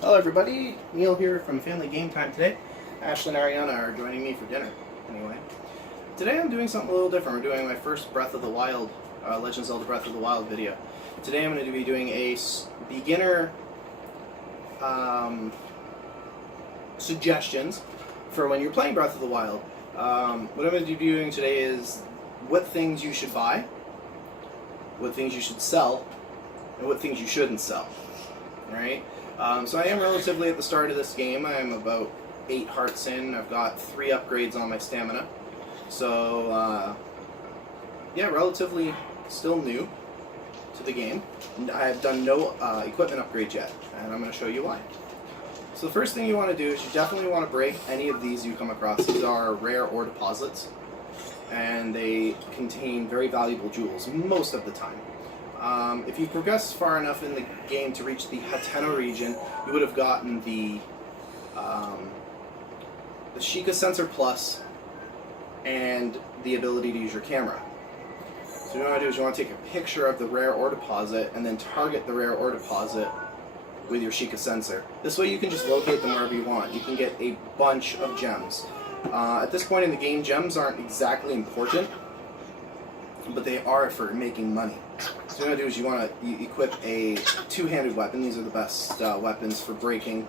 Hello everybody, Neil here from Family Game Time today. Ashley and Ariana are joining me for dinner. Anyway, today I'm doing something a little different. We're doing my first Breath of the Wild, Legend of Zelda Breath of the Wild video. Today I'm going to be doing a beginner suggestions for when you're playing Breath of the Wild. What I'm going to be doing today is what things you should buy, what things you should sell, and what things you shouldn't sell. Alright? So I am relatively at the start of this game. I am about 8 hearts in. I've got 3 upgrades on my stamina. So, yeah, relatively still new to the game. I have done no equipment upgrades yet, and I'm going to show you why. So the first thing you want to do is you definitely want to break any of these you come across. These are rare ore deposits, and they contain very valuable jewels most of the time. If you've progressed far enough in the game to reach the Hateno region, you would have gotten the Sheikah Sensor Plus and the ability to use your camera. So what you want to do is you want to take a picture of the rare ore deposit and then target the rare ore deposit with your Sheikah Sensor. This way you can just locate them wherever you want. You can get a bunch of gems. At this point in the game, gems aren't exactly important, but they are for making money. So what you want to do is you want to equip a two-handed weapon. These are the best weapons for breaking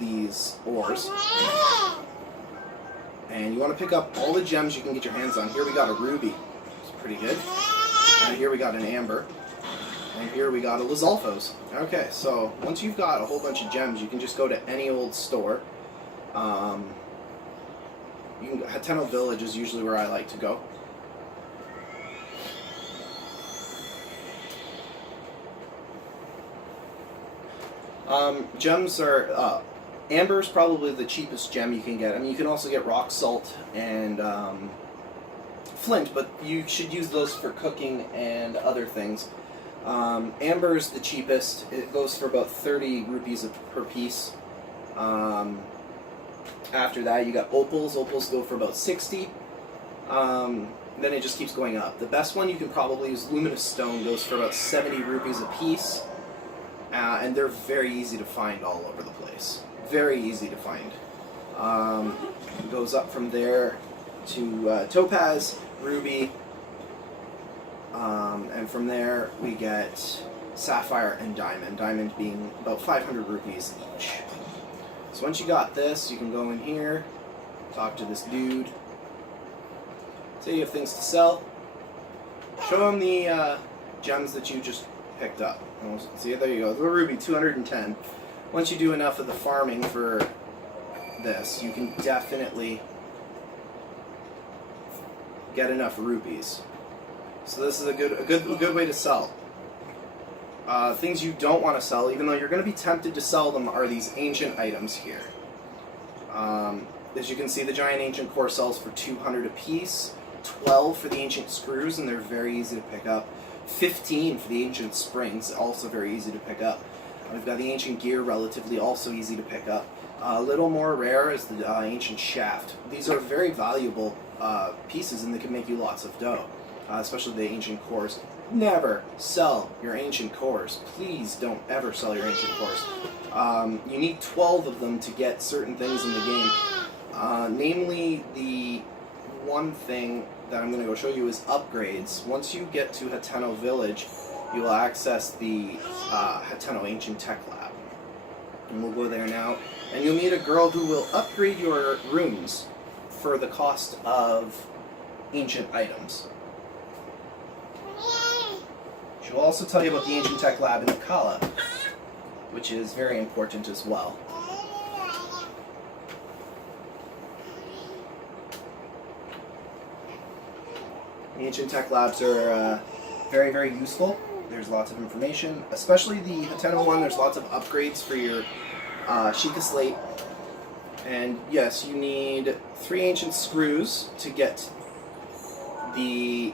these ores. And you want to pick up all the gems you can get your hands on. Here we got a ruby. It's pretty good. And here we got an amber. And here we got a Lizalfos. Okay, so once you've got a whole bunch of gems, you can just go to any old store. Hateno Village is usually where I like to go. Gems are, amber is probably the cheapest gem you can get. I mean, you can also get rock salt and flint, but you should use those for cooking and other things. Amber is the cheapest. It goes for about 30 rupees per piece. After that, you got opals. Opals go for about 60. Then it just keeps going up. The best one you can probably use, luminous stone, goes for about 70 rupees a piece. And they're very easy to find all over the place. Very easy to find. It goes up from there to topaz, ruby, and from there we get sapphire and diamond. Diamond being about 500 rupees each. So once you got this, you can go in here, talk to this dude, say you have things to sell, show him the gems that you just picked up. See, there you go, the ruby, 210. Once you do enough of the farming for this, you can definitely get enough rupees. So this is a good way to sell. Things you don't want to sell, even though you're going to be tempted to sell them, are these ancient items here. As you can see, the giant ancient core sells for 200 a piece, 12 for the ancient screws, and they're very easy to pick up. 15 for the ancient springs, also very easy to pick up. We've got the ancient gear, relatively also easy to pick up. A little more rare is the ancient shaft. These are very valuable pieces, and they can make you lots of dough, especially the ancient cores. Never sell your ancient cores. Please don't ever sell your ancient cores. You need 12 of them to get certain things in the game. Namely, the one thing that I'm going to go show you is upgrades. Once you get to Hateno Village, you will access the Hateno Ancient Tech Lab. And we'll go there now. And you'll meet a girl who will upgrade your runes for the cost of ancient items. She'll also tell you about the Ancient Tech Lab in Akala, which is very important as well. The Ancient Tech Labs are very, very useful. There's lots of information, especially the Hateno one. There's lots of upgrades for your Sheikah Slate. And yes, you need 3 ancient screws to get the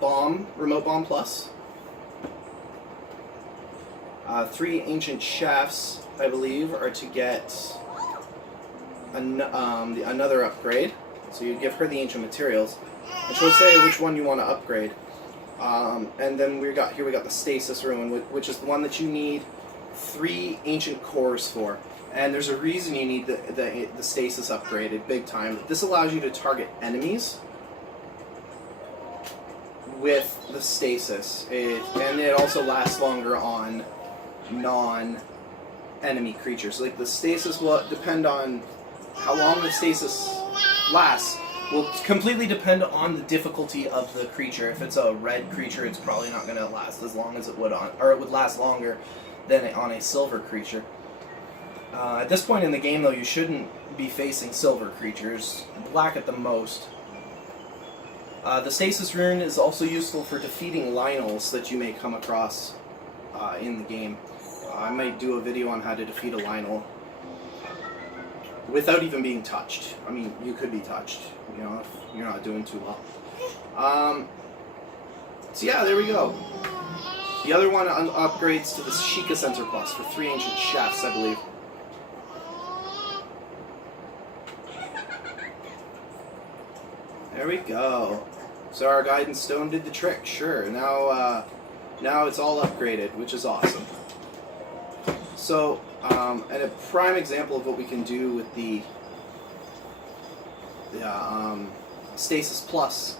bomb, remote bomb plus. 3 ancient shafts, I believe, are to get another upgrade. So you give her the ancient materials, and she'll say which one you want to upgrade. And then we got the stasis ruin, which is the one that you need 3 ancient cores for. And there's a reason you need the stasis upgraded big time. This allows you to target enemies with the stasis. And it also lasts longer on non-enemy creatures. Like the stasis will depend on how long the stasis lasts. Will completely depend on the difficulty of the creature. If it's a red creature, it's probably not going to last as long as it would or it would last longer than on a silver creature. At this point in the game, though, you shouldn't be facing silver creatures. Black at the most. The stasis rune is also useful for defeating Lionels that you may come across in the game. I might do a video on how to defeat a Lionel without even being touched. I mean, you could be touched, you know, if you're not doing too well. So yeah, there we go. The other one upgrades to the Sheikah Sensor Plus for 3 ancient shafts, I believe. There we go. So our guidance stone did the trick, sure. Now it's all upgraded, which is awesome. So, and a prime example of what we can do with the Stasis Plus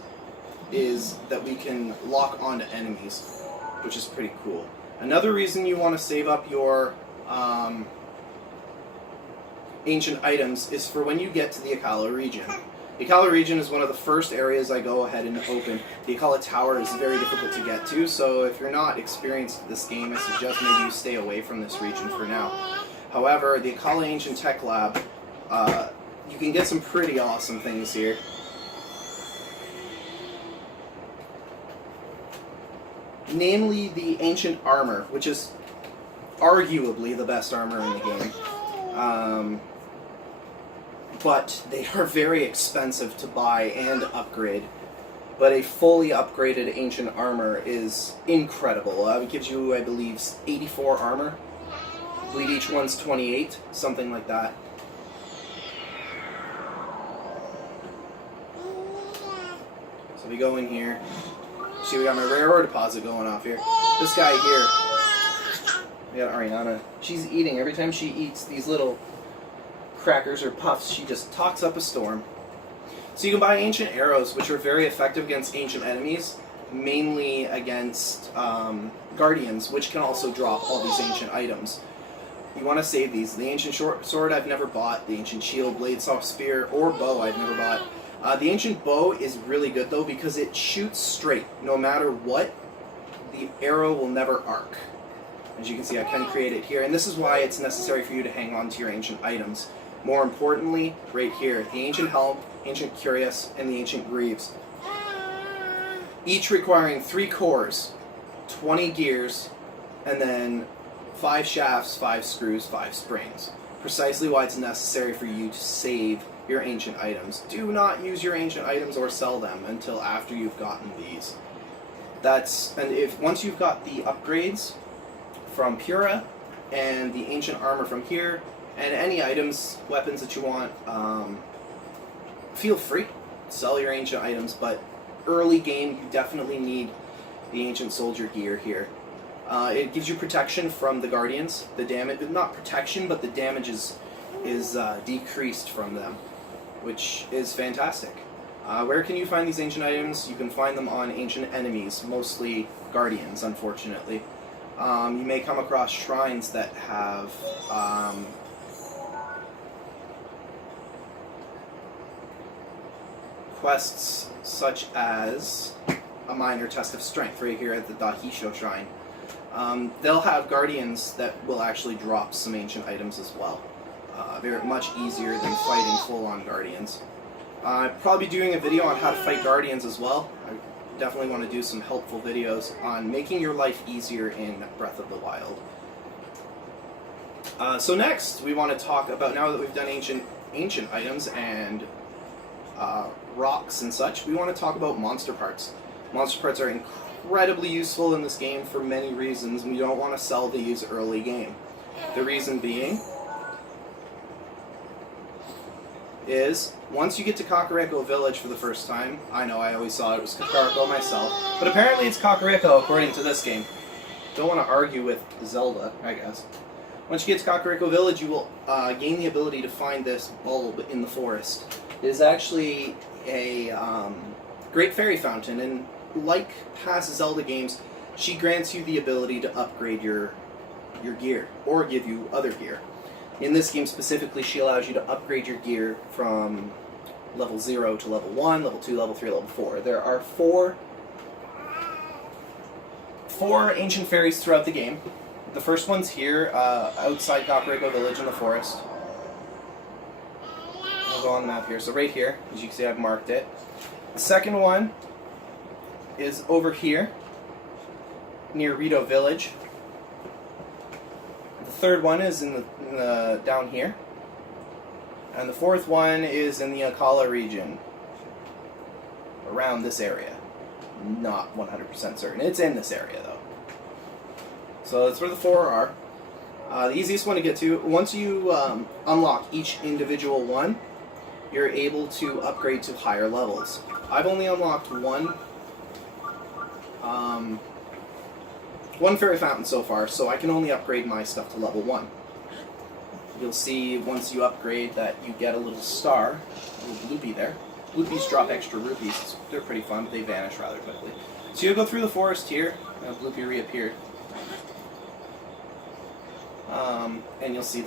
is that we can lock onto enemies, which is pretty cool. Another reason you want to save up your ancient items is for when you get to the Akala region. The Akala region is one of the first areas I go ahead and open. The Akala Tower is very difficult to get to, so if you're not experienced at this game, I suggest maybe you stay away from this region for now. However, the Akala Ancient Tech Lab, you can get some pretty awesome things here. Namely, the Ancient Armor, which is arguably the best armor in the game. But they are very expensive to buy and upgrade. But a fully upgraded Ancient Armor is incredible. It gives you, I believe, 84 armor. I believe each one's 28, something like that. So we go in here. See, we got my rare ore deposit going off here. This guy here, we got Ariana. She's eating. Every time she eats these little crackers or puffs, she just talks up a storm. So you can buy ancient arrows, which are very effective against ancient enemies, mainly against guardians, which can also drop all these ancient items. You want to save these. The ancient short sword I've never bought. The ancient shield, blade, soft spear, or bow I've never bought. The ancient bow is really good though because it shoots straight. No matter what, the arrow will never arc. As you can see, I can create it here, and this is why it's necessary for you to hang on to your ancient items. More importantly, right here, the Ancient Helm, Ancient Cuirass, and the Ancient Greaves. Each requiring 3 cores, 20 gears, and then 5 shafts, 5 screws, 5 springs. Precisely why it's necessary for you to save your ancient items. Do not use your ancient items or sell them until after you've gotten these. Once you've got the upgrades from Pura and the ancient armor from here, and any items, weapons that you want, feel free to sell your ancient items, but early game you definitely need the ancient soldier gear here. It gives you protection from the guardians. The damage, not protection, but the damage is decreased from them, which is fantastic. Where can you find these ancient items? You can find them on ancient enemies, mostly guardians, unfortunately. You may come across shrines that have quests such as a minor test of strength right here at the Dahisho shrine. They'll have guardians that will actually drop some ancient items as well. They're much easier than fighting full-on guardians. I'll probably be doing a video on how to fight guardians as well. I definitely want to do some helpful videos on making your life easier in Breath of the Wild. So next, we want to talk about, now that we've done ancient items and rocks and such, we want to talk about monster parts. Monster parts are incredibly useful in this game for many reasons, and we don't want to sell these early game. The reason being is, once you get to Kakariko Village for the first time, I know I always thought it was Kakariko myself, but apparently it's Kakariko according to this game. Don't want to argue with Zelda, I guess. Once you get to Kakariko Village, you will gain the ability to find this bulb in the forest. It is actually a great fairy fountain, and like past Zelda games, she grants you the ability to upgrade your gear, or give you other gear. In this game specifically, she allows you to upgrade your gear from level 0 to level 1, level 2, level 3, level 4. There are four ancient fairies throughout the game. The first one's here, outside Kakariko Village in the forest. I'll go on the map here. So right here, as you can see, I've marked it. The second one is over here, near Rito Village. The third one is in the down here. And the fourth one is in the Akala region, around this area. Not 100% certain. It's in this area, though. So that's where the four are. The easiest one to get to, once you unlock each individual one, you're able to upgrade to higher levels. I've only unlocked one fairy fountain so far, so I can only upgrade my stuff to level 1. You'll see once you upgrade that you get a little star, a little bloopy there. Bloopies drop extra rupees. They're pretty fun, but they vanish rather quickly. So you'll go through the forest here, and a bloopy reappeared. And you'll see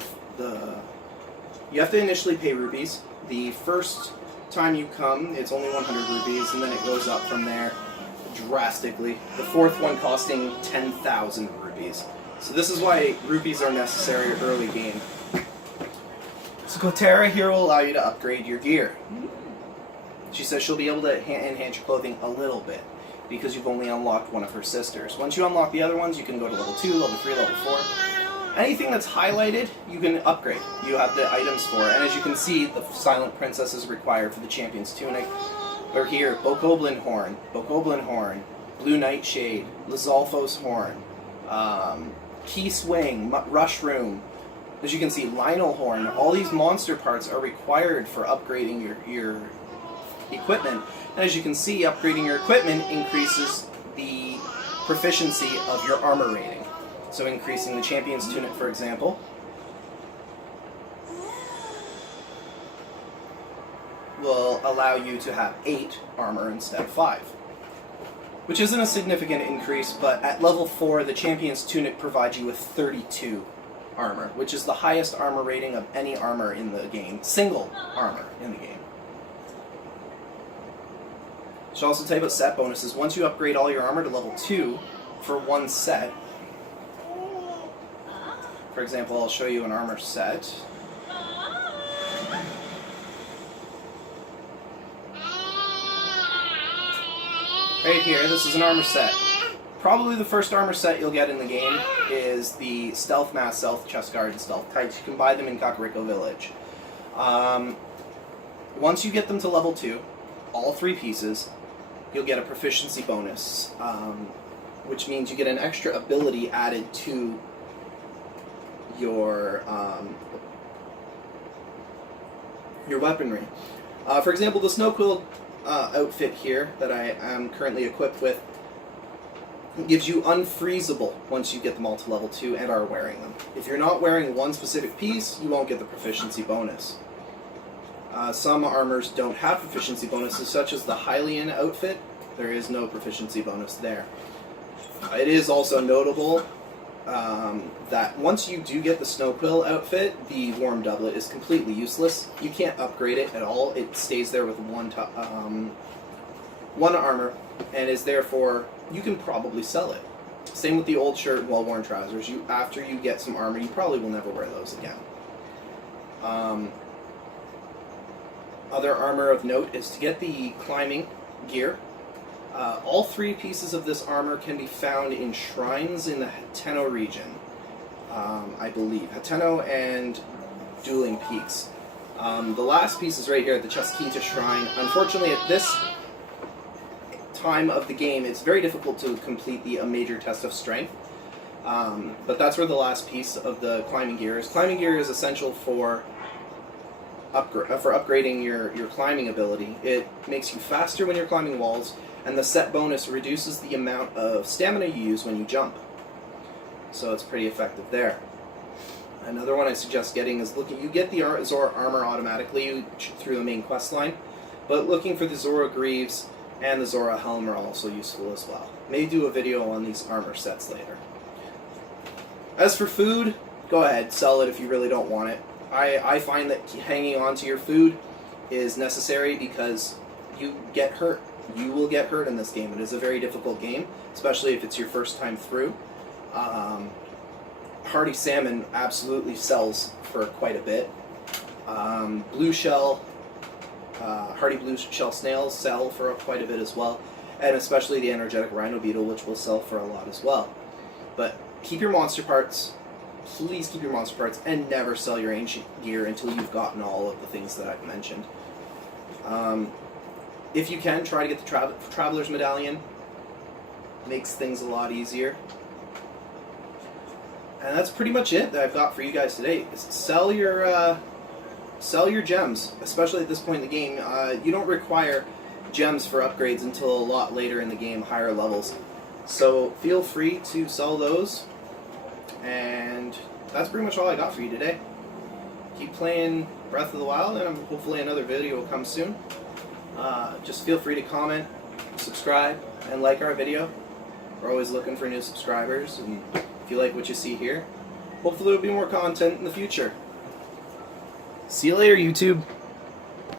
you have to initially pay rupees. The first time you come, it's only 100 rupees, and then it goes up from there drastically. The fourth one costing 10,000 rupees. So this is why rupees are necessary early game. So Kotera here will allow you to upgrade your gear. She says she'll be able to enhance your clothing a little bit, because you've only unlocked one of her sisters. Once you unlock the other ones, you can go to level 2, level 3, level 4. Anything that's highlighted, you can upgrade. You have the items for it. And as you can see, the Silent Princess is required for the Champion's Tunic. They're here: Bokoblin Horn, Blue Nightshade, Lizalfo's Horn, Key Swing, Rushroom. As you can see, Lionel Horn. All these monster parts are required for upgrading your equipment. And as you can see, upgrading your equipment increases the proficiency of your armor rating. So increasing the Champion's Tunic, for example, will allow you to have 8 armor instead of 5. Which isn't a significant increase, but at level 4, the Champion's Tunic provides you with 32 armor, which is the highest armor rating of any armor in the game. Single armor in the game. She'll also tell you about set bonuses. Once you upgrade all your armor to level 2 for one set, for example, I'll show you an armor set. Right here, this is an armor set. Probably the first armor set you'll get in the game is the Stealth Mask, Stealth Chest Guard, and Stealth Tights. You can buy them in Kakariko Village. Once you get them to level 2, all 3 pieces, you'll get a proficiency bonus, which means you get an extra ability added to your weaponry. For example, the Snow Quill outfit here that I am currently equipped with gives you unfreezable once you get them all to level 2 and are wearing them. If you're not wearing one specific piece, you won't get the proficiency bonus. Some armors don't have proficiency bonuses, such as the Hylian outfit. There is no proficiency bonus there. It is also notable that once you do get the Snow Quill outfit, the Warm Doublet is completely useless. You can't upgrade it at all. It stays there with one armor, and is therefore, you can probably sell it. Same with the old shirt and well-worn trousers. After you get some armor, you probably will never wear those again. Other armor of note is to get the climbing gear. All 3 pieces of this armor can be found in shrines in the Hateno region, I believe. Hateno and Dueling Peaks. The last piece is right here at the Chesquita Shrine. Unfortunately, at this time of the game, it's very difficult to complete the major test of strength. But that's where the last piece of the climbing gear is. Climbing gear is essential for upgrading your climbing ability. It makes you faster when you're climbing walls, and the set bonus reduces the amount of stamina you use when you jump. So it's pretty effective there. Another one I suggest getting is you get the Zora armor automatically through the main quest line, but looking for the Zora Greaves and the Zora Helm are also useful as well. May do a video on these armor sets later. As for food, go ahead, sell it if you really don't want it. I find that hanging on to your food is necessary because you get hurt. You will get hurt in this game. It is a very difficult game, especially if it's your first time through. Hardy salmon absolutely sells for quite a bit. Blue shell, hardy blue shell snails sell for quite a bit as well, and especially the energetic rhino beetle, which will sell for a lot as well. But keep your monster parts. Please keep your monster parts, and never sell your ancient gear until you've gotten all of the things that I've mentioned. If you can, try to get the Traveler's Medallion. Makes things a lot easier. And that's pretty much it that I've got for you guys today. Sell your gems, especially at this point in the game. You don't require gems for upgrades until a lot later in the game, higher levels. So feel free to sell those. And that's pretty much all I got for you today. Keep playing Breath of the Wild, and hopefully another video will come soon. Just feel free to comment, subscribe, and like our video. We're always looking for new subscribers, and if you like what you see here, hopefully there will be more content in the future. See you later, YouTube.